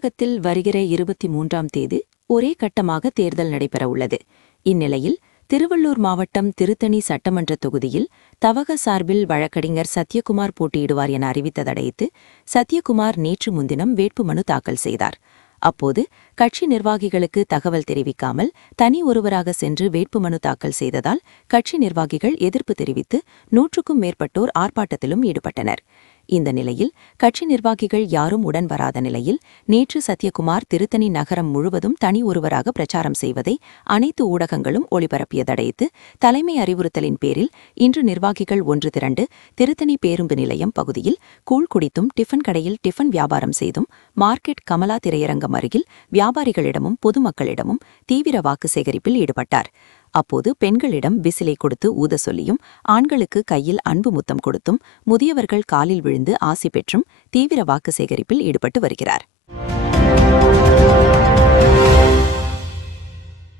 தமிழகத்தில் வருகிற 23ஆம் தேதி ஒரே கட்டமாக தேர்தல் நடைபெறவுள்ளது. இந்நிலையில் திருவள்ளூர் மாவட்டம் திருத்தணி சட்டமன்ற தொகுதியில் தவக சார்பில் வழக்கறிஞர் சத்யகுமார் போட்டியிடுவார் என அறிவித்ததையடுத்து சத்யகுமார் நேற்று முன்தினம் வேட்புமனு தாக்கல் செய்தார். அப்போது கட்சி நிர்வாகிகளுக்கு தகவல் தெரிவிக்காமல் தனி ஒருவராக சென்று வேட்புமனு தாக்கல் செய்ததால் கட்சி நிர்வாகிகள் எதிர்ப்பு தெரிவித்து 100க்கும் மேற்பட்டோர் ஆர்ப்பாட்டத்திலும் ஈடுபட்டனர். இந்த நிலையில் கட்சி நிர்வாகிகள் யாரும் உடன் வராத நிலையில் நேற்று சத்யகுமார் திருத்தணி நகரம் முழுவதும் தனி ஒருவராக பிரச்சாரம் செய்வதை அனைத்து ஊடகங்களும் ஒளிபரப்பியதையடுத்து தலைமை அறிவுறுத்தலின் பேரில் இன்று நிர்வாகிகள் ஒன்று திரண்டு திருத்தணி பேருந்து நிலையம் பகுதியில் கூழ் குடித்தும் டிஃபன் கடையில் டிஃபன் வியாபாரம் செய்தும் மார்க்கெட் கமலா திரையரங்கம் அருகில் வியாபாரிகளிடமும் பொதுமக்களிடமும் தீவிர வாக்கு சேகரிப்பில் ஈடுபட்டார். அப்போது பெண்களிடம் விசிலை கொடுத்து ஊத சொல்லியும் ஆண்களுக்கு கையில் அன்பு முத்தம் கொடுத்தும் முதியவர்கள் காலில் விழுந்து ஆசி பெற்றும் தீவிர வாக்கு சேகரிப்பில் ஈடுபட்டு வருகிறார்.